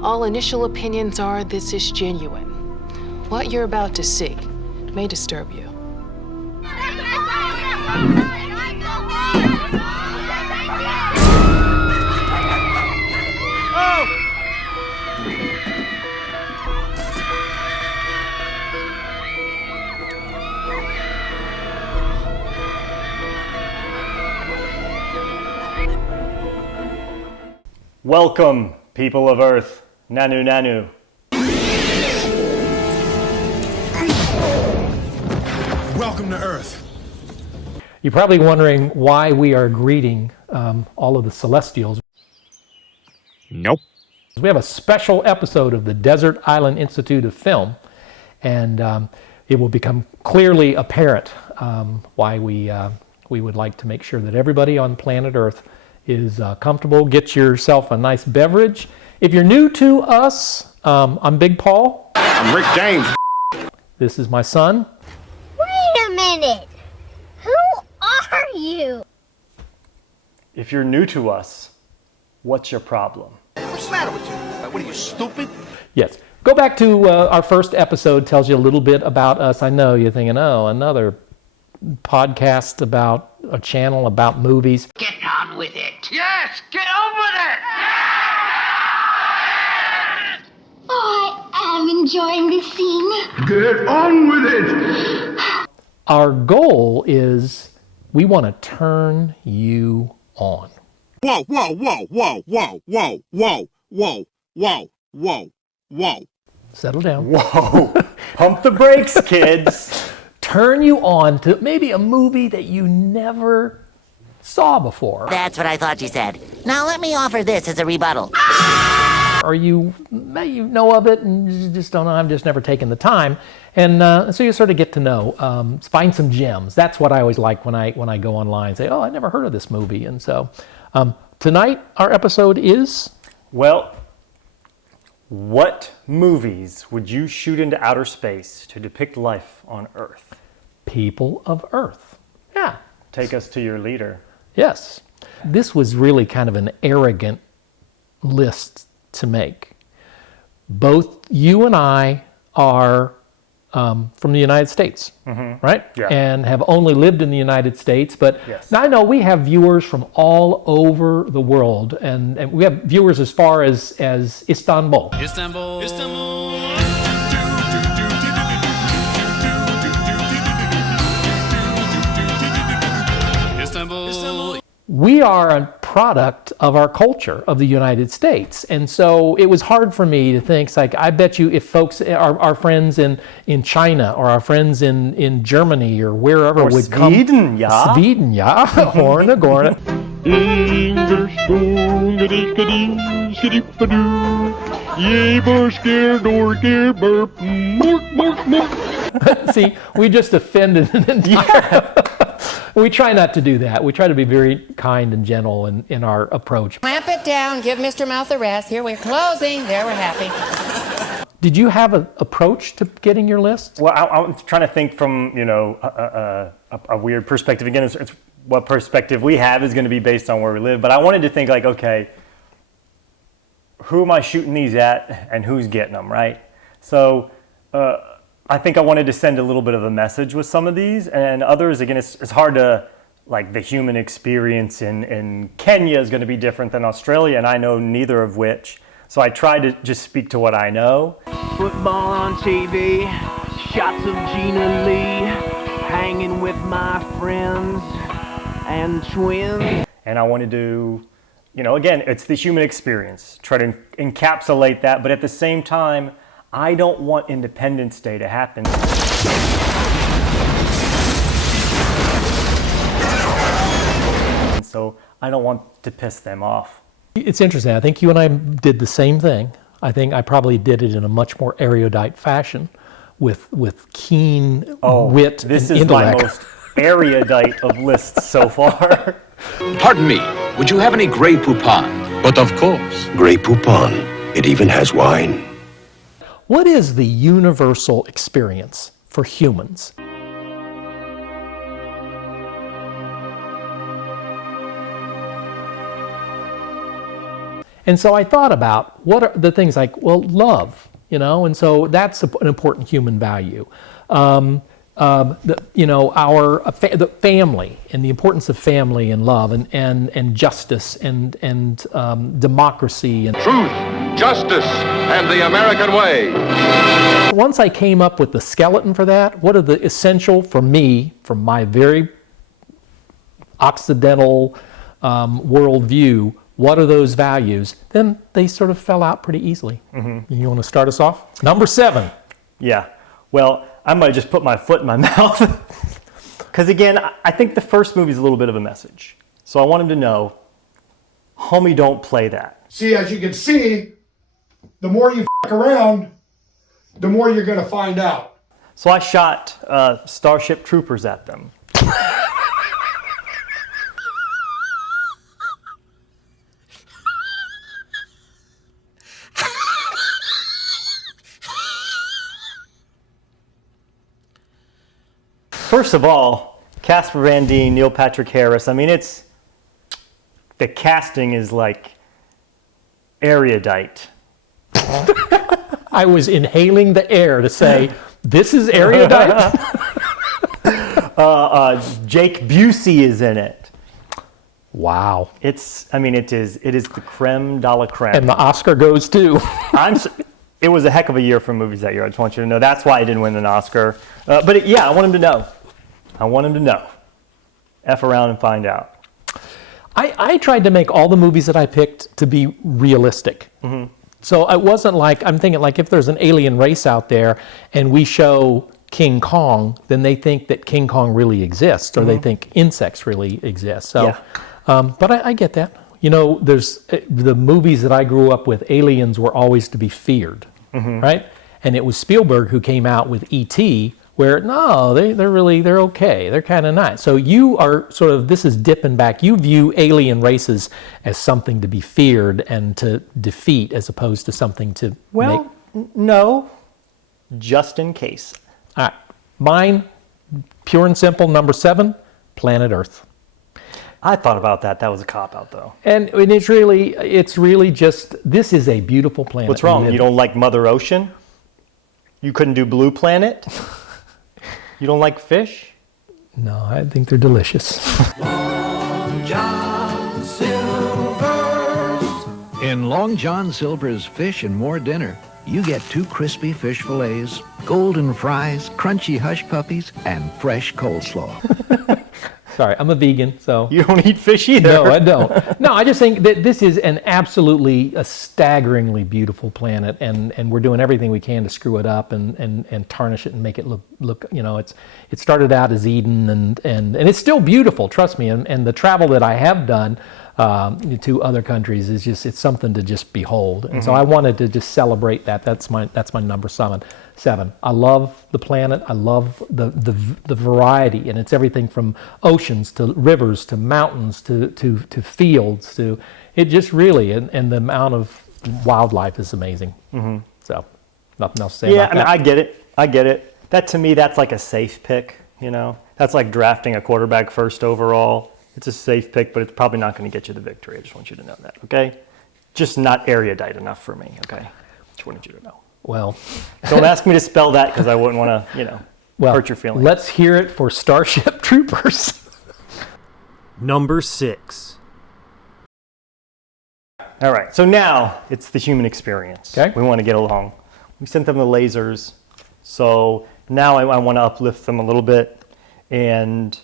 All initial opinions are this is genuine. What you're about to see may disturb you. Welcome, people of Earth. Nanu Nanu. Welcome to Earth. You're probably wondering why we are greeting all of the Celestials. Nope. We have a special episode of the Desert Island Institute of Film, and it will become clearly apparent why we would like to make sure that everybody on planet Earth is comfortable. Get yourself a nice beverage. If you're new to us, I'm Big Paul. I'm Rick James. This is my son. Wait a minute. Who are you? If you're new to us, what's your problem? What's the matter with you? What are you, stupid? Yes. Go back to our first episode, tells you a little bit about us. I know you're thinking, oh, another podcast about a channel about movies. Get on with it. Yes, get on with it. Oh, I am enjoying this scene. Get on with it. Our goal is we want to turn you on. Whoa, whoa, whoa, whoa, whoa, whoa, whoa, whoa, whoa, whoa, whoa. Settle down. Whoa, pump the brakes, kids. Turn you on to maybe a movie that you never saw before. That's what I thought you said. Now let me offer this as a rebuttal. Or you know of it and you just don't know, I've just never taken the time. And so you sort of get to know, find some gems. That's what I always like when I go online, say, oh, I never heard of this movie. And so tonight our episode is... Well, what movies would you shoot into outer space to depict life on Earth? People of Earth. Yeah. Take us to your leader. Yes. This was really kind of an arrogant list to make. Both you and I are from the United States, right? Yeah. And have only lived in the United States. But Yes. now I know we have viewers from all over the world, and we have viewers as far as Istanbul. Istanbul. We are a product of our culture of the United States. And so it was hard for me to think, like, I bet you if folks, our friends in China or our friends in Germany or wherever Or would come. Sweden, ja. Sweden, ja. Horna, gorna. See, we just offended an entire... We try not to do that. We try to be very kind and gentle in our approach. Clamp it down, give Mr. Mouth a rest. Here we're closing. There, we're happy. Did you have an approach to getting your list? Well, I'm trying to think from, a weird perspective. Again, it's what perspective we have is going to be based on where we live. But I wanted to think like, okay, who am I shooting these at and who's getting them, right? So I think I wanted to send a little bit of a message with some of these, and others, again, it's hard to, like, the human experience in Kenya is going to be different than Australia, and I know neither of which. So I tried to just speak to what I know. Football on TV, shots of Gina Lee, hanging with my friends and twins. And I wanted to, again, it's the human experience. Try to encapsulate that, but at the same time, I don't want Independence Day to happen. And so I don't want to piss them off. It's interesting. I think you and I did the same thing. I think I probably did it in a much more erudite fashion with keen wit and intellect. This is my most erudite of lists so far. Pardon me, would you have any Grey Poupon? But of course. Grey Poupon. It even has wine. What is the universal experience for humans? And so I thought about what are the things like, well, love, and so that's an important human value. The family and the importance of family and love and justice and democracy and Truth, justice, and the American way. Once I came up with the skeleton for that, what are the essential for me, from my very Occidental worldview, what are those values? Then they sort of fell out pretty easily. Mm-hmm. You want to start us off? Number 7. Yeah. Well, I might just put my foot in my mouth. Because again, I think the first movie is a little bit of a message. So I want him to know, homie, don't play that. See, as you can see, the more you f*** around, the more you're going to find out. So I shot Starship Troopers at them. First of all, Casper Van Dien, Neil Patrick Harris, I mean, the casting is like erudite. I was inhaling the air to say, this is erudite? Jake Busey is in it. Wow. It is the creme de la creme. And the Oscar goes too. It was a heck of a year for movies that year. I just want you to know. That's why I didn't win an Oscar. I want him to know. F around and find out. I tried to make all the movies that I picked to be realistic. Mm-hmm. So it wasn't like, I'm thinking like if there's an alien race out there and we show King Kong, then they think that King Kong really exists, or they think insects really exist. So, but I get that. There's the movies that I grew up with, aliens were always to be feared, right? And it was Spielberg who came out with E.T., where no, they're okay. They're kind of nice. So you are sort of, this is dipping back. You view alien races as something to be feared and to defeat, as opposed to something to no, just in case. All right, mine, pure and simple, number 7, Planet Earth. I thought about that. That was a cop-out, though. And it's really just, this is a beautiful planet. What's wrong? You don't like Mother Ocean? You couldn't do Blue Planet? You don't like fish? No, I think they're delicious. Long John Silver's. In Long John Silver's Fish and More Dinner, you get 2 crispy fish fillets, golden fries, crunchy hush puppies, and fresh coleslaw. Sorry, I'm a vegan, so... You don't eat fish either. No, I don't. No, I just think that this is a staggeringly beautiful planet, and we're doing everything we can to screw it up and tarnish it and make it look. It started out as Eden, and it's still beautiful. Trust me. And the travel that I have done to other countries is it's something to just behold. And so I wanted to just celebrate that. That's my number 7. I love the planet. I love the variety, and it's everything from oceans to rivers to mountains to fields to it just really and the amount of wildlife is amazing. Mm-hmm. So nothing else to say about that. I get it. That to me, that's like a safe pick. That's like drafting a quarterback first overall. It's a safe pick, but it's probably not going to get you the victory. I just want you to know that. Okay, just not erudite enough for me. Okay, just wanted you to know. Well, don't ask me to spell that because I wouldn't want to, hurt your feelings. Let's hear it for Starship Troopers. Number 6. All right, so now it's the human experience. Okay. We want to get along. We sent them the lasers, so now I want to uplift them a little bit. And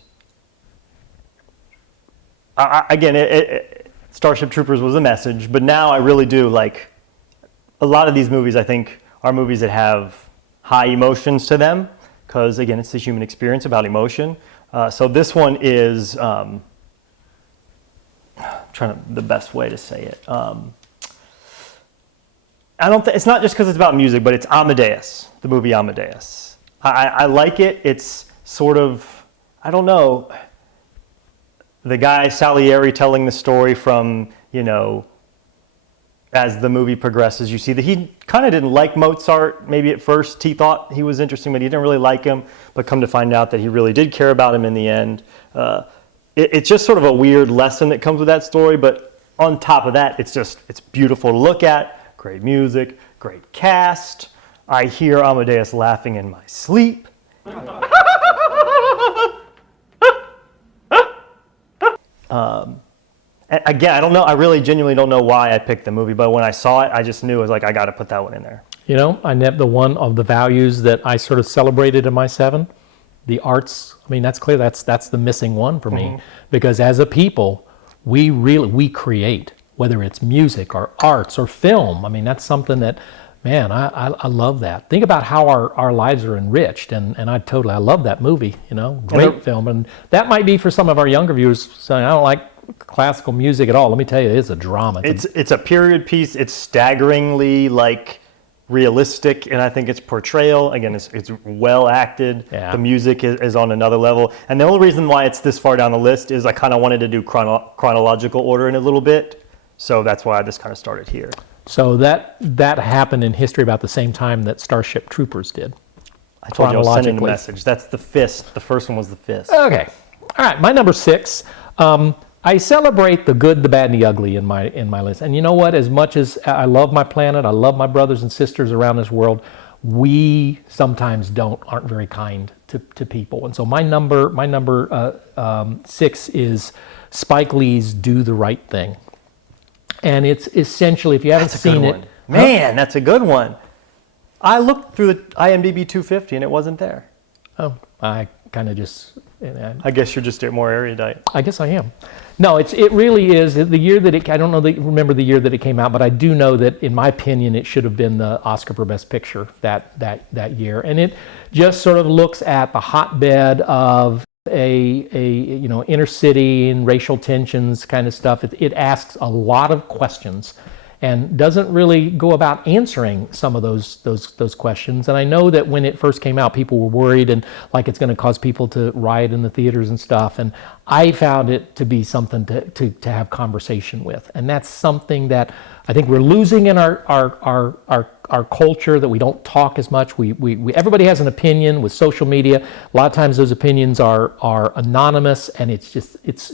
Starship Troopers was a message, but now I really do like a lot of these movies, I think, are movies that have high emotions to them because, again, it's the human experience about emotion. So this one is, the best way to say it. It's not just because it's about music, but it's Amadeus, the movie Amadeus. I like it. It's sort of, I don't know, the guy Salieri telling the story from, as the movie progresses, you see that he kind of didn't like Mozart. Maybe at first he thought he was interesting, but he didn't really like him. But come to find out that he really did care about him in the end. It's just sort of a weird lesson that comes with that story. But on top of that, it's beautiful to look at. Great music, great cast. I hear Amadeus laughing in my sleep. Again, I don't know. I really genuinely don't know why I picked the movie, but when I saw it, I just knew it was like, I got to put that one in there. You know, the one of the values that I sort of celebrated in my 7, the arts. I mean, that's clear. That's the missing one for me, because as a people, we create, whether it's music or arts or film. I mean, that's something that, man, I love that. Think about how our lives are enriched, and I love that movie. You know, great film, and that might be for some of our younger viewers saying, I don't like classical music at all. Let me tell you, it's a drama. It's a period piece. It's staggeringly like realistic, and I think its portrayal, again, it's well acted. Yeah. The music is on another level, and the only reason why it's this far down the list is I kind of wanted to do chronological order in a little bit, so that's why this kind of started here. So that happened in history about the same time that Starship Troopers did. I told you I was sending the message. That's the fist. The first one was the fist. Okay, all right. My number 6. I celebrate the good, the bad, and the ugly in my list. And you know what? As much as I love my planet, I love my brothers and sisters around this world, we sometimes aren't very kind to people. And so my number 6 is Spike Lee's Do the Right Thing. And it's essentially, if you haven't seen it, man, that's a good one. I looked through the IMDb 250 and it wasn't there. Oh, I kind of just. I guess you're just more erudite. I guess I am. No, it really is the year that I don't remember the year that it came out, but I do know that, in my opinion, it should have been the Oscar for Best Picture that year. And it just sort of looks at the hotbed of a inner city and racial tensions kind of stuff. It asks a lot of questions and doesn't really go about answering some of those questions. And I know that when it first came out, people were worried and like it's going to cause people to riot in the theaters and stuff. And I found it to be something to have conversation with. And that's something that I think we're losing in our culture, that we don't talk as much. We everybody has an opinion with social media. A lot of times those opinions are anonymous, and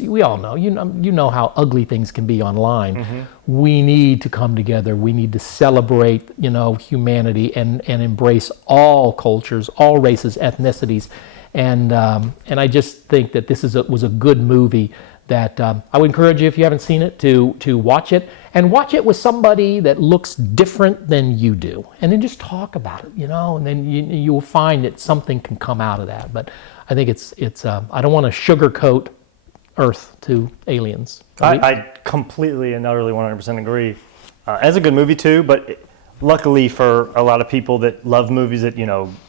we all know, you know how ugly things can be online. Mm-hmm. We need to come together. We need to celebrate, humanity and embrace all cultures, all races, ethnicities. And I just think that this was a good movie that I would encourage you, if you haven't seen it, to watch it, and watch it with somebody that looks different than you do, and then just talk about it, and then you will find that something can come out of that. But I think it's I don't want to sugarcoat Earth to aliens. I completely and utterly 100% agree. It's a good movie too, but luckily for a lot of people that love movies at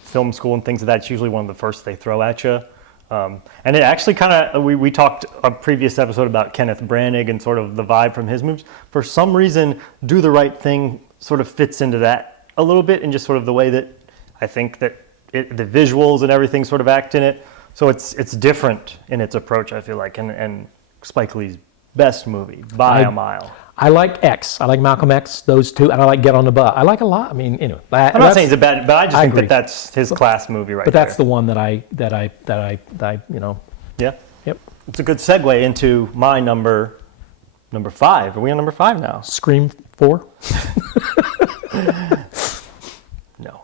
film school and things like that, it's usually one of the first they throw at you. And it actually kind of, we talked a previous episode about Kenneth Branagh and sort of the vibe from his movies. For some reason, Do the Right Thing sort of fits into that a little bit, and just sort of the way that I think that the visuals and everything sort of act in it. So it's different in its approach, I feel like, and Spike Lee's best movie by a mile. I like X. I like Malcolm X, those two, and I like Get on the Bus. I like a lot. I mean, I'm not saying it's a bad, but I just think that that's his class movie right there. But that's the one that I. Yeah. Yep. It's a good segue into my number 5. Are we on number 5 now? Scream 4. No.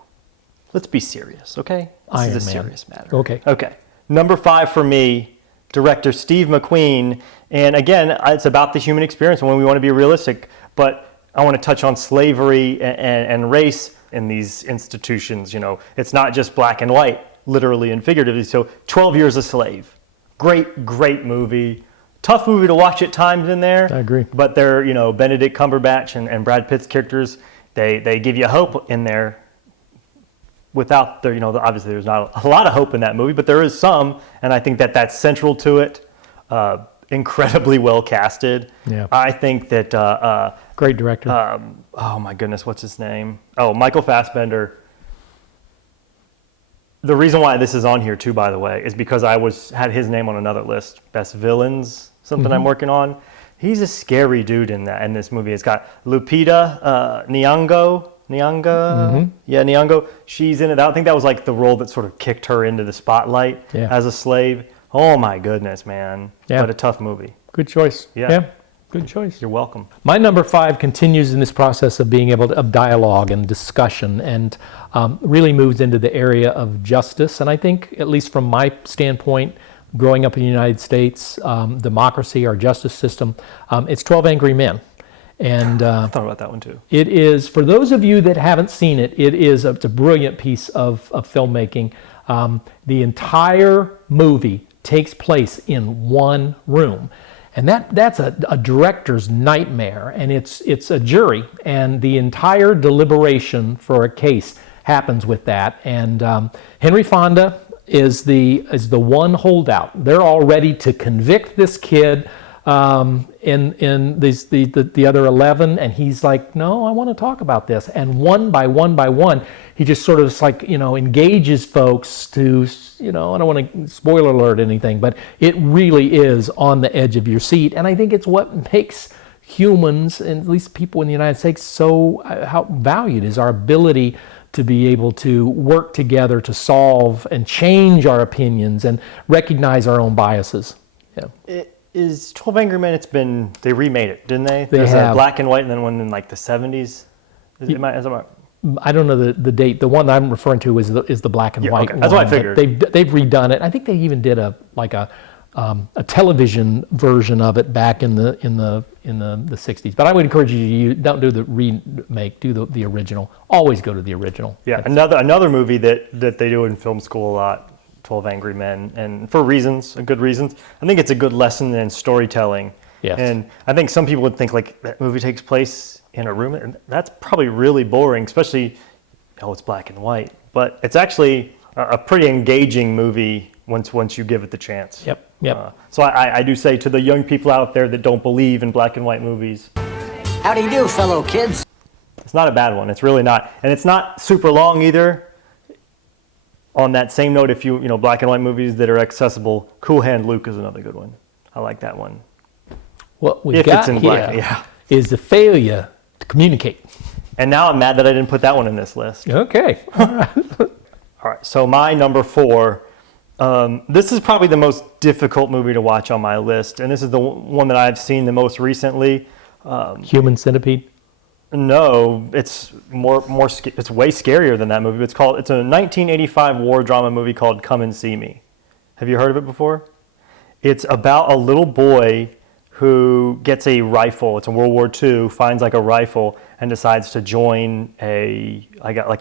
Let's be serious, okay? This is a Man. serious matter. Okay. Number 5 for me, director Steve McQueen. And again, it's about the human experience when we want to be realistic. But I want to touch on slavery and race in these institutions. It's not just black and white, literally and figuratively. So 12 Years a Slave. Great movie. Tough movie to watch at times in there. I agree. But they're, Benedict Cumberbatch and Brad Pitt's characters, they give you hope in there. Without obviously there's not a lot of hope in that movie, but there is some, and I think that's central to it. Incredibly well casted. Yeah. I think that great director. Oh my goodness, what's his name? Oh, Michael Fassbender. The reason why this is on here too, by the way, is because I had his name on another list, best villains, something I'm working on. He's a scary dude in this movie. It's got Lupita Nyong'o. Yeah, Nyong'o. She's in it. I think that was like the role that sort of kicked her into the spotlight as a slave. Oh my goodness, man. Yeah. What a tough movie. Good choice. Yeah. Good choice. You're welcome. My number 5 continues in this process of being able to, of dialogue and discussion, and really moves into the area of justice. And I think, at least from my standpoint, growing up in the United States, democracy, our justice system, it's 12 Angry Men. And I thought about that one too. It is, for those of you that haven't seen it, it's a brilliant piece of filmmaking. The entire movie takes place in one room. And that's a director's nightmare. And it's a jury, and the entire deliberation for a case happens with that. And Henry Fonda is the one holdout. They're all ready to convict this kid in the other 11, and he's like, no, I want to talk about this. And one by one, he just sort of engages folks to, I don't want to spoiler alert anything, but it really is on the edge of your seat. And I think it's what makes humans, and at least people in the United States, so how valued is our ability to be able to work together to solve and change our opinions and recognize our own biases. Yeah. It is 12 Angry Men. They remade it, didn't they? There's a black and white, and then one in like the 70s. I don't know the date. The one I'm referring to is the black and white. Okay. That's what I figured. They've redone it. I think they even did a television version of it back in the 60s. But I would encourage you to don't do the remake. Do the original. Always go to the original. Yeah, another movie that they do in film school a lot. 12 Angry Men, and for good reasons. I think it's a good lesson in storytelling. Yes. And I think some people would think like that movie takes place in a room, and that's probably really boring, especially, it's black and white. But it's actually a pretty engaging movie once you give it the chance. Yep. So I do say to the young people out there that don't believe in black and white movies, How do you do, fellow kids? it's not a bad one. It's really not. And it's not super long either. On that same note, if you black and white movies that are accessible, Cool Hand Luke is another good one. I like that one. What we've got here is the failure to communicate. And now I'm mad that I didn't put that one in this list. Okay. All right. So my number 4, this is probably the most difficult movie to watch on my list, and this is the one that I've seen the most recently. Human Centipede. No, it's it's way scarier than that movie. It's a 1985 war drama movie called Come and See Me. Have you heard of it before? It's about a little boy who gets a rifle. It's in World War II, finds like a rifle and decides to join a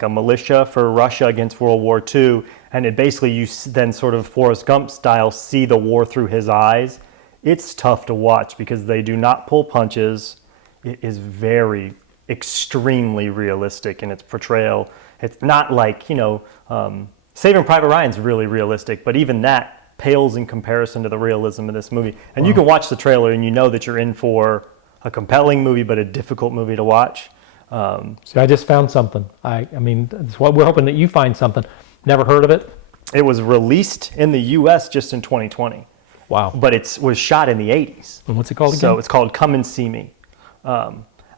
militia for Russia against World War II. And it basically, you then sort of Forrest Gump style see the war through his eyes. It's tough to watch because they do not pull punches. It is very extremely realistic in its portrayal. It's not like, Saving Private Ryan's really realistic, but even that pales in comparison to the realism of this movie. And you can watch the trailer and you know that you're in for a compelling movie, but a difficult movie to watch. See, I just found something. I mean, that's what we're hoping that you find something. Never heard of it? It was released in the U.S. just in 2020. Wow. But it was shot in the 80s. And what's it called again? So it's called Come and See Me.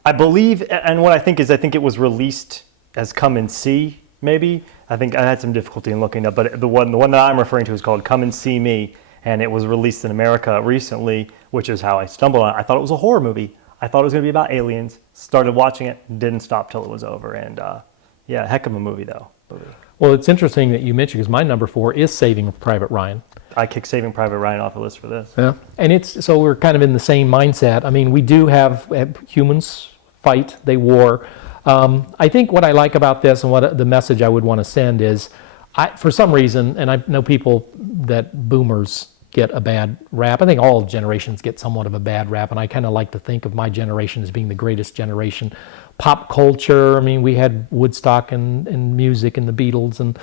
I believe, and what I think it was released as Come and See, maybe. I think I had some difficulty in looking up, but the one that I'm referring to is called Come and See Me, and it was released in America recently, which is how I stumbled on it. I thought it was a horror movie. I thought it was going to be about aliens. Started watching it, didn't stop till it was over, and heck of a movie though. Well, it's interesting that you mentioned, because my number 4 is Saving Private Ryan. I kicked Saving Private Ryan off the list for this. Yeah, and so we're kind of in the same mindset. I mean, we do have humans fight, they war. I think what I like about this, and what the message I would want to send is, for some reason, and I know people that boomers get a bad rap. I think all generations get somewhat of a bad rap, and I kind of like to think of my generation as being the greatest generation. Pop culture, I mean, we had Woodstock and music and the Beatles and,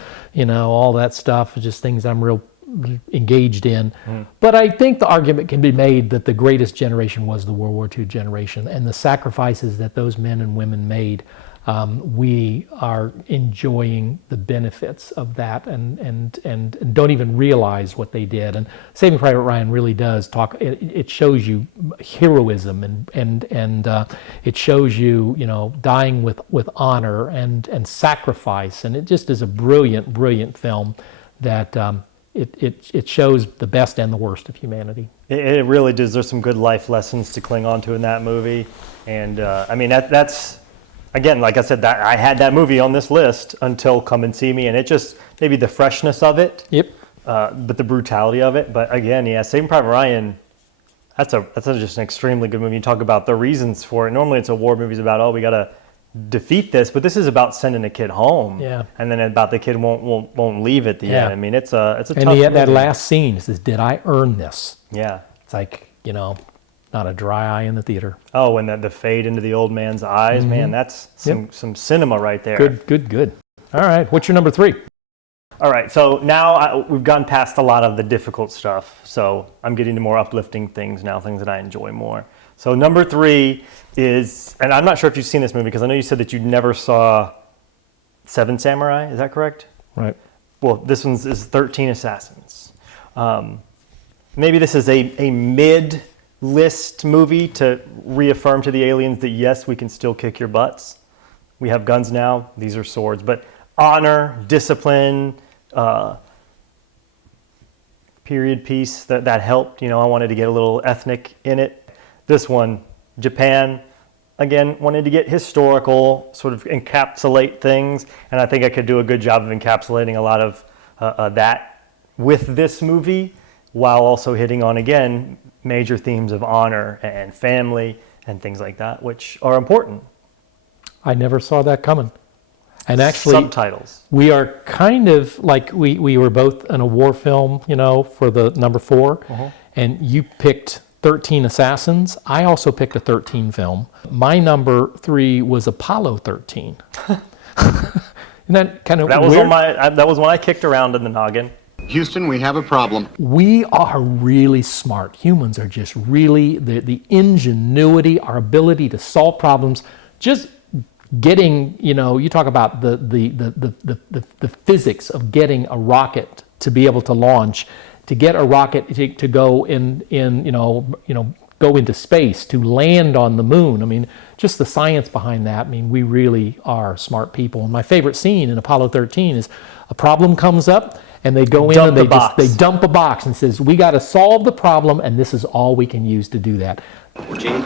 all that stuff, just things I'm real engaged in. But I think the argument can be made that the greatest generation was the World War II generation, and the sacrifices that those men and women made. We are enjoying the benefits of that and don't even realize what they did. And Saving Private Ryan really does talk. It shows you heroism and it shows you dying with honor and sacrifice. And it just is a brilliant film that it shows the best and the worst of humanity. It really does. There's some good life lessons to cling on to in that movie. And I mean, that's, again, like I said, that I had that movie on this list until Come and See Me, and it just, maybe the freshness of it, Yep. but the brutality of it. But again, yeah, Saving Private Ryan, that's just an extremely good movie. You talk about the reasons for it. Normally it's a war movie about, oh, we got to defeat this, but this is about sending a kid home. Yeah. And then about the kid won't leave at the end. I mean, it's a tough And yet that movie. last scene says, did I earn this? Yeah. It's like, not a dry eye in the theater. Oh, and the fade into the old man's eyes, man, that's some cinema right there. Good. All right, what's your number 3? All right, so now we've gone past a lot of the difficult stuff, so I'm getting to more uplifting things now, things that I enjoy more. So number 3 is, and I'm not sure if you've seen this movie, because I know you said that you never saw Seven Samurai, is that correct? Right. Well, this one is 13 Assassins. Maybe this is a mid-list movie to reaffirm to the aliens that, yes, we can still kick your butts. We have guns now, these are swords, but honor, discipline, period piece, that helped. I wanted to get a little ethnic in it. This one, Japan, again, wanted to get historical, sort of encapsulate things, and I think I could do a good job of encapsulating a lot of that with this movie, while also hitting on, again, major themes of honor and family and things like that, which are important. I never saw that coming. And actually, subtitles. We are kind of like, we were both in a war film, for the number 4, and you picked 13 Assassins. I also picked a 13 film. My number 3 was Apollo 13. Isn't that kind of weird? That was one I kicked around in the noggin. Houston, we have a problem. We are really smart. Humans are just really, the ingenuity, our ability to solve problems, just getting, you talk about the physics of getting a rocket to be able to launch, to get a rocket to go go into space, to land on the moon. I mean, just the science behind that. I mean, we really are smart people. And my favorite scene in Apollo 13 is a problem comes up, and they go in and they dump a box and says, we got to solve the problem, and this is all we can use to do that. Gene,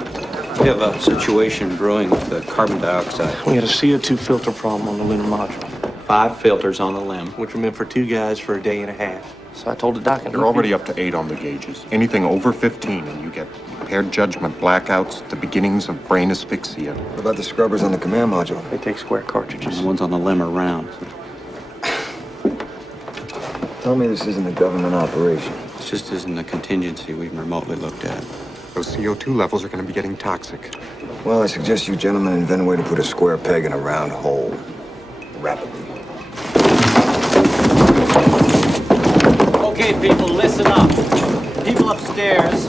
we have a situation brewing with the carbon dioxide. We had a CO2 filter problem on the lunar module. 5 filters on the limb. Which were meant for 2 guys for a day and a half. So I told the doc. You're already up to 8 on the gauges. Anything over 15 and you get impaired judgment, blackouts, the beginnings of brain asphyxia. What about the scrubbers on the command module? They take square cartridges. The ones on the limb are round. Tell me this isn't a government operation. This just isn't a contingency we've remotely looked at. Those CO2 levels are going to be getting toxic. Well, I suggest you gentlemen invent a way to put a square peg in a round hole. Rapidly. Okay, people, listen up. People upstairs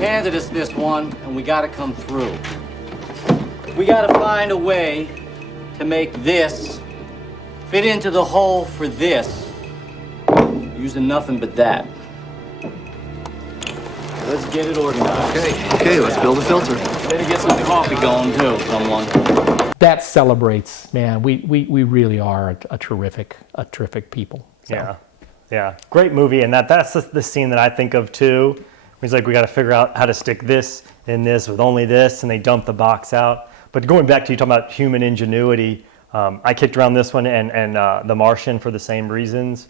handed us this one, and we gotta come through. We gotta find a way to make this fit into the hole for this, using nothing but that. Let's get it organized. Okay, let's build a filter. Better get some coffee going, too, someone. That celebrates, man, we really are a terrific people. So. Yeah, great movie, and that's the scene that I think of too. He's like, we got to figure out how to stick this in this with only this, and they dump the box out. But going back to you talking about human ingenuity, I kicked around this one and The Martian for the same reasons.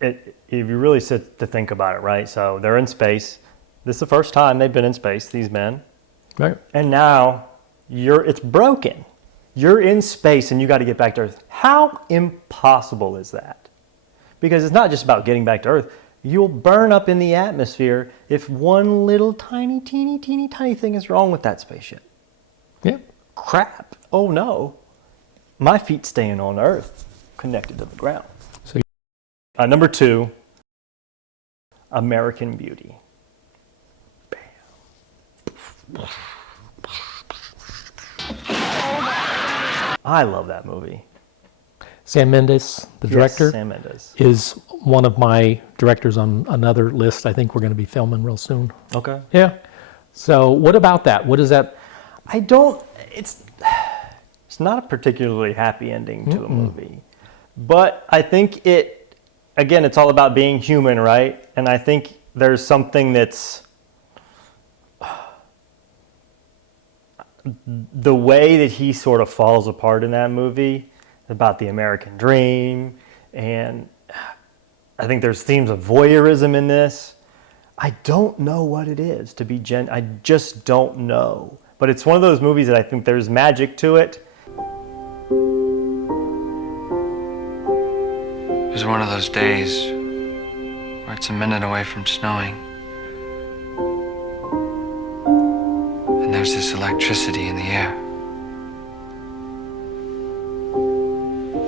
If you really sit to think about it, right? So they're in space. This is the first time they've been in space, these men. Right. And now it's broken. You're in space and you got to get back to Earth. How impossible is that? Because it's not just about getting back to Earth. You'll burn up in the atmosphere if one little tiny thing is wrong with that spaceship. Yeah. Crap. Oh no. My feet's staying on Earth, connected to the ground. So, number 2, American Beauty. Bam. I love that movie. Sam Mendes, the director, yes, Sam Mendes, is one of my directors on another list I think we're going to be filming real soon. Okay. Yeah. So what about that? What is that? It's not a particularly happy ending to a movie, but I think it again, it's all about being human, right? And I think there's something that's the way that he sort of falls apart in that movie about the American dream, and I think there's themes of voyeurism in this. I don't know what it is, to be I just don't know. But it's one of those movies that I think there's magic to it. It was one of those days where it's a minute away from snowing. And there's this electricity in the air.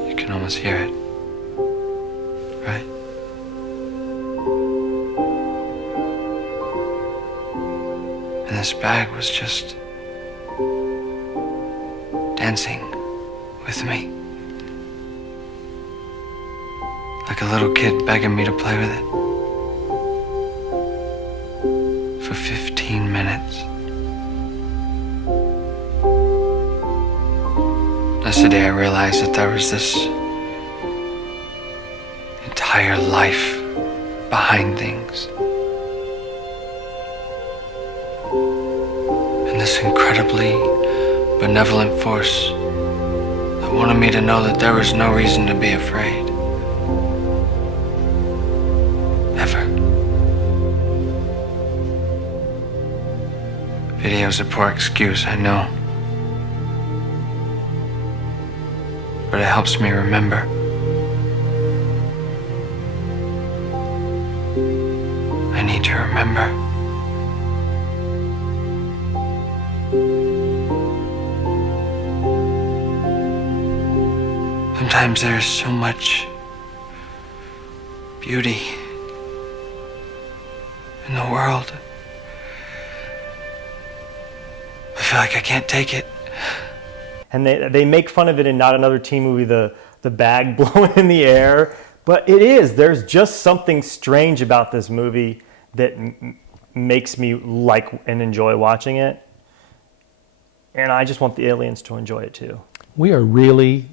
You can almost hear it, right? And this bag was just dancing with me. Like a little kid begging me to play with it. For 15 minutes. That's the day I realized that there was this entire life behind things. And this incredibly benevolent force that wanted me to know that there was no reason to be afraid. Ever. Video's a poor excuse, I know. But it helps me remember. I need to remember. Sometimes there's so much beauty in the world. I feel like I can't take it. And they make fun of it in Not Another Teen Movie, the bag blowing in the air. But it is. There's just something strange about this movie that makes me like and enjoy watching it. And I just want the aliens to enjoy it too. We are really,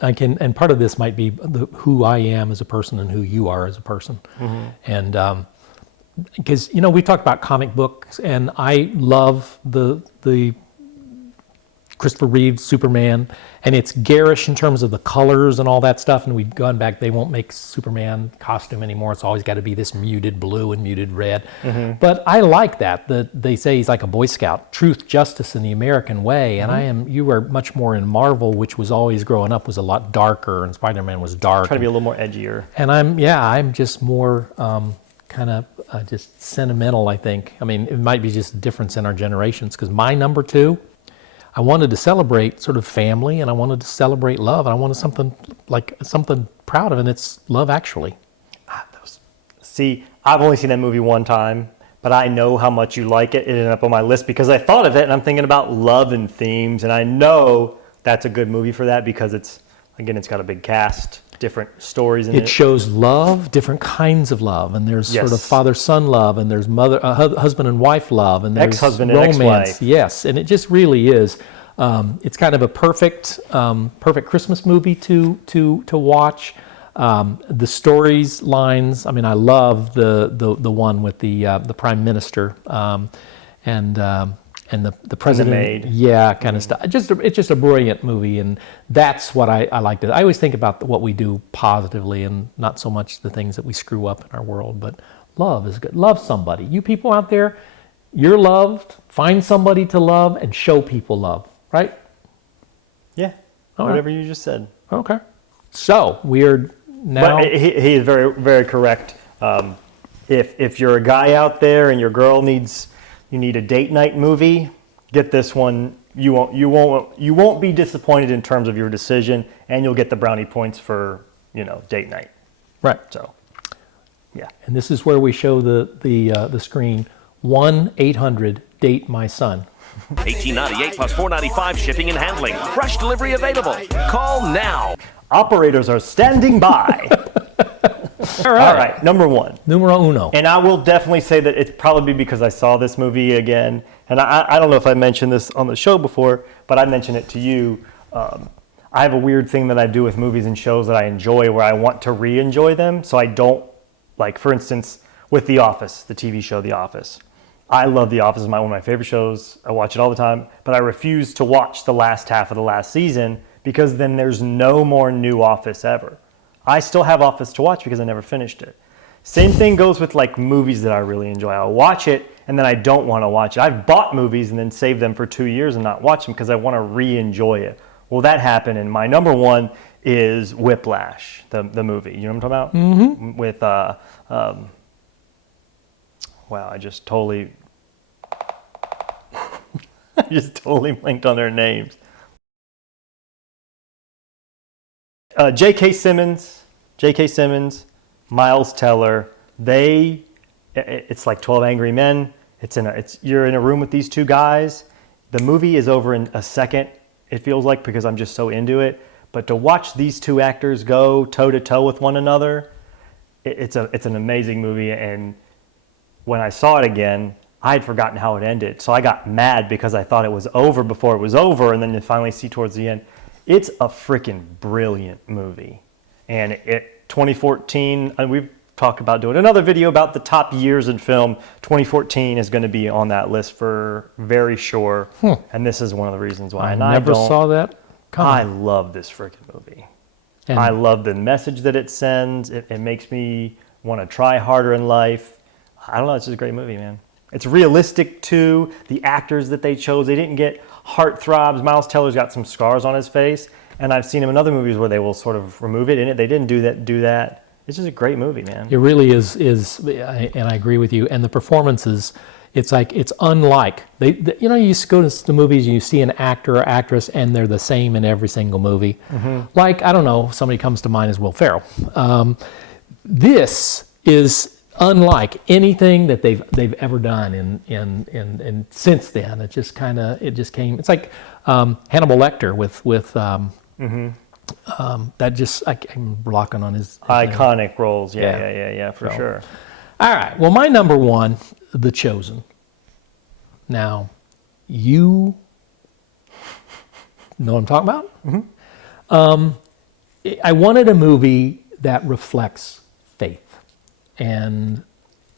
and part of this might be who I am as a person and who you are as a person. Mm-hmm. And because, we talked about comic books, and I love the Christopher Reeve's Superman, and it's garish in terms of the colors and all that stuff, and we've gone back, they won't make Superman costume anymore, it's always got to be this muted blue and muted red. Mm-hmm. But I like that they say he's like a Boy Scout, truth, justice in the American way, and you were much more in Marvel, which was always growing up was a lot darker, and Spider-Man was dark. Try to be a little more edgier. And I'm just more kind of just sentimental, I think. I mean, it might be just a difference in our generations, because my number two, I wanted to celebrate sort of family, and I wanted to celebrate love, and I wanted something proud of, and it's Love Actually. See, I've only seen that movie one time, but I know how much you like it. It ended up on my list because I thought of it, and I'm thinking about love and themes, and I know that's a good movie for that because it's got a big cast, different stories in it. It shows love, different kinds of love, and there's sort of father-son love, and there's husband and wife love, and there's ex-husband romance. and ex-wife. Yes, and it just really is. It's kind of a perfect Christmas movie to watch. The stories lines. I mean, I love the one with the prime minister and the president. And the maid. Yeah, kind of stuff. It's just a brilliant movie, and that's what I liked it. I always think about what we do positively, and not so much the things that we screw up in our world. But love is good. Love somebody. You people out there, you're loved. Find somebody to love and show people love. Right? Yeah. Whatever you just said. Okay. So we're now. But he is very, very correct. If you're a guy out there and your girl you need a date night movie, get this one. You won't be disappointed in terms of your decision, and you'll get the brownie points for date night. Right. So, yeah. And this is where we show the screen. 1-800-DATE-MY-SON. $18.98 plus $4.95 shipping and handling. Fresh delivery available. Call now. Operators are standing by. All right, number one. Numero uno. And I will definitely say that it's probably because I saw this movie again. And I don't know if I mentioned this on the show before, but I mentioned it to you. I have a weird thing that I do with movies and shows that I enjoy where I want to re-enjoy them. So I don't, like, for instance, with The Office, the TV show The Office. I love The Office. It's one of my favorite shows. I watch it all the time. But I refuse to watch the last half of the last season because then there's no more new Office ever. I still have Office to watch because I never finished it. Same thing goes with like movies that I really enjoy. I'll watch it and then I don't want to watch it. I've bought movies and then saved them for 2 years and not watch them because I want to re-enjoy it. Well, that happened, and my number one is Whiplash, the movie. You know what I'm talking about? Mm-hmm. With, wow, I just totally blanked on their names. J.K. Simmons, Miles Teller. It's like 12 Angry Men. You're in a room with these two guys. The movie is over in a second, it feels like, because I'm just so into it. But to watch these two actors go toe to toe with one another, it's an amazing movie. And when I saw it again, I had forgotten how it ended. So I got mad because I thought it was over before it was over, and then you finally see towards the end. It's a freaking brilliant movie. And 2014, and we've talked about doing another video about the top years in film. 2014 is going to be on that list for very sure. And this is one of the reasons why. I never saw that coming. I love this freaking movie. And I love the message that it sends. It makes me want to try harder in life. I don't know, it's just a great movie, man. It's realistic too. The actors that they chose, they didn't get heartthrobs. Miles Teller's got some scars on his face, and I've seen him in other movies where they will sort of remove it. They didn't do that. It's just a great movie, man. It really is, and I agree with you. And the performances, it's unlike. You used to go to the movies and you see an actor or actress and they're the same in every single movie. Mm-hmm. Like, I don't know, somebody comes to mind as Will Ferrell. This is unlike anything that they've ever done in since then. It just came. It's like Hannibal Lecter with that just I'm blocking on his iconic roles. Yeah, for sure. All right. Well, my number one, The Chosen. Now, you know what I'm talking about? Mm-hmm. I wanted a movie that reflects faith. And,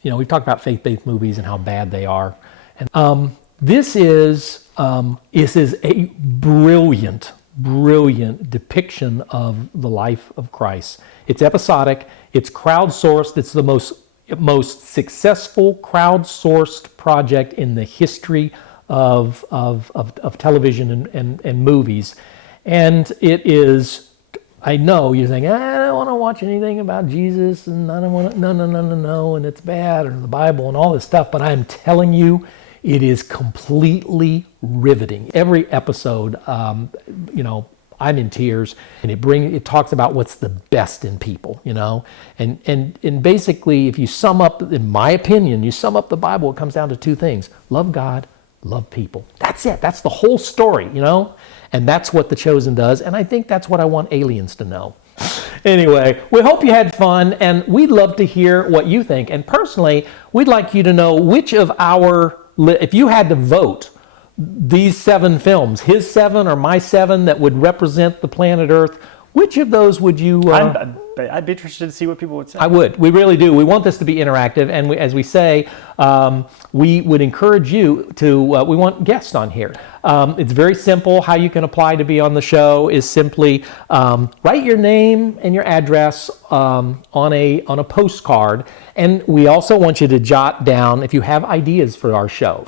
we've talked about faith-based movies and how bad they are. And this is a brilliant depiction of the life of Christ. It's episodic. It's crowdsourced. It's the most successful crowdsourced project in the history of television and movies. And it is. I know you're saying, I don't want to watch anything about Jesus, and I don't want to, no, and it's bad, or the Bible, and all this stuff, but I'm telling you, it is completely riveting. Every episode, I'm in tears, and it talks about what's the best in people, and basically, if you sum up, in my opinion, you sum up the Bible, it comes down to two things: love God, love people. That's it. That's the whole story, And that's what The Chosen does, and I think that's what I want aliens to know. Anyway, we hope you had fun, and we'd love to hear what you think. And personally, we'd like you to know which of if you had to vote these 7 films, his 7 or my 7 that would represent the planet Earth, which of those would you... I'd be interested to see what people would say. I would. We really do. We want this to be interactive, and as we say, we would encourage you to... we want guests on here. It's very simple. How you can apply to be on the show is simply write your name and your address on a postcard, and we also want you to jot down if you have ideas for our show.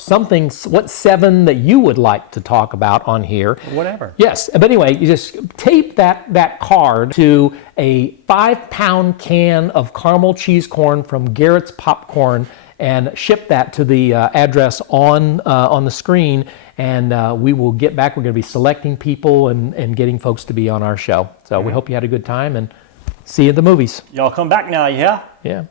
What 7 that you would like to talk about on here. Whatever. Yes, but anyway, you just tape that card to a 5-pound can of caramel cheese corn from Garrett's Popcorn and ship that to the address on the screen, and we will get back. We're going to be selecting people and getting folks to be on our show. So we hope you had a good time, and see you at the movies. Y'all come back now, yeah? Yeah.